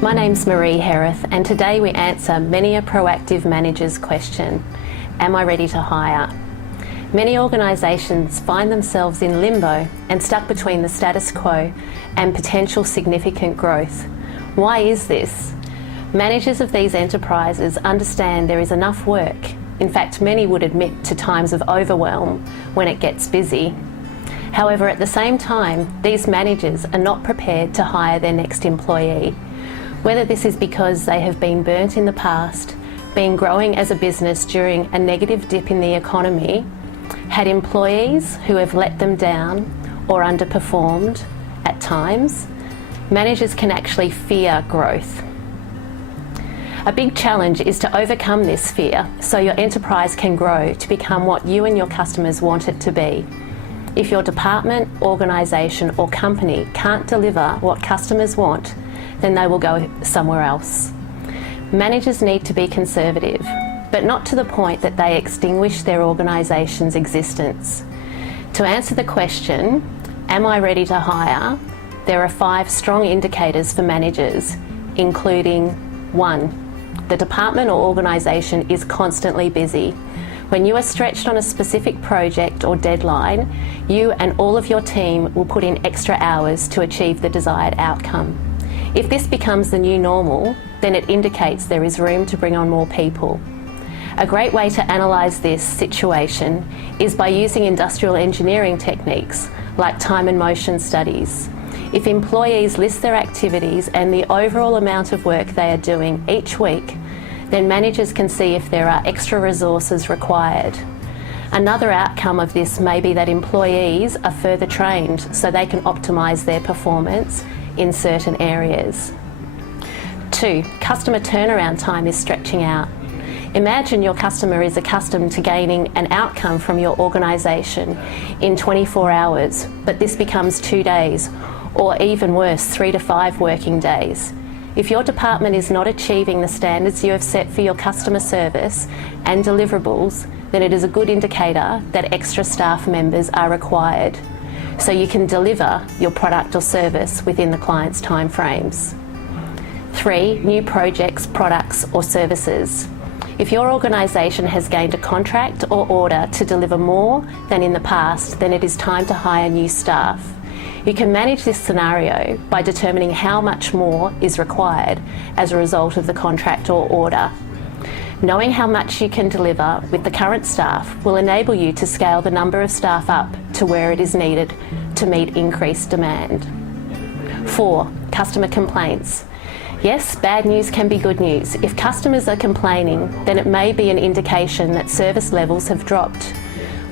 My name's Maree Herath, and today we answer many a proactive manager's question: am I ready to hire? Many organisations find themselves in limbo and stuck between the status quo and potential significant growth. Why is this? Managers of these enterprises understand there is enough work. In fact, many would admit to times of overwhelm when it gets busy. However, at the same time, these managers are not prepared to hire their next employee. Whether this is because they have been burnt in the past, been growing as a business during a negative dip in the economy, had employees who have let them down or underperformed at times, managers can actually fear growth. A big challenge is to overcome this fear so your enterprise can grow to become what you and your customers want it to be. If your department, organisation or company can't deliver what customers want, then they will go somewhere else. Managers need to be conservative, but not to the point that they extinguish their organisation's existence. To answer the question, am I ready to hire? There are 5 strong indicators for managers, including 1. The department or organisation is constantly busy. When you are stretched on a specific project or deadline, you and all of your team will put in extra hours to achieve the desired outcome. If this becomes the new normal, then it indicates there is room to bring on more people. A great way to analyse this situation is by using industrial engineering techniques like time and motion studies. If employees list their activities and the overall amount of work they are doing each week, then managers can see if there are extra resources required. Another outcome of this may be that employees are further trained so they can optimise their performance in certain areas. 2. Customer turnaround time is stretching out. Imagine your customer is accustomed to gaining an outcome from your organisation in 24 hours, but this becomes 2 days, or even worse, 3 to 5 working days. If your department is not achieving the standards you have set for your customer service and deliverables, then it is a good indicator that extra staff members are required, so you can deliver your product or service within the client's timeframes. 3. New projects, products or services. If your organisation has gained a contract or order to deliver more than in the past, then it is time to hire new staff. You can manage this scenario by determining how much more is required as a result of the contract or order. Knowing how much you can deliver with the current staff will enable you to scale the number of staff up to where it is needed to meet increased demand. 4. Customer complaints. Yes, bad news can be good news. If customers are complaining, then it may be an indication that service levels have dropped.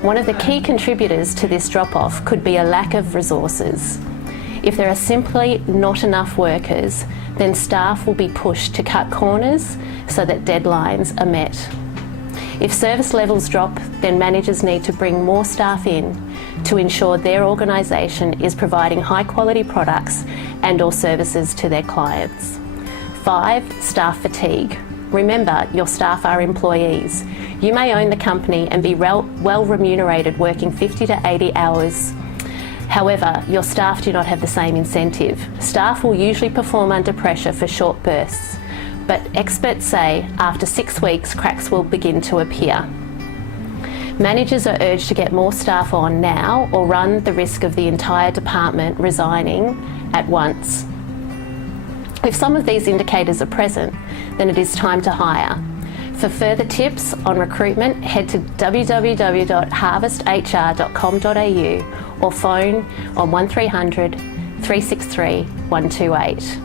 One of the key contributors to this drop-off could be a lack of resources. If there are simply not enough workers, then staff will be pushed to cut corners so that deadlines are met. If service levels drop, then managers need to bring more staff in to ensure their organisation is providing high-quality products and/or services to their clients. 5. Staff fatigue. Remember, your staff are employees. You may own the company and be well remunerated working 50 to 80 hours. However, your staff do not have the same incentive. Staff will usually perform under pressure for short bursts, but experts say after 6 weeks, cracks will begin to appear. Managers are urged to get more staff on now or run the risk of the entire department resigning at once. If some of these indicators are present, then it is time to hire. For further tips on recruitment, head to www.harvesthr.com.au or phone on 1300 363 128.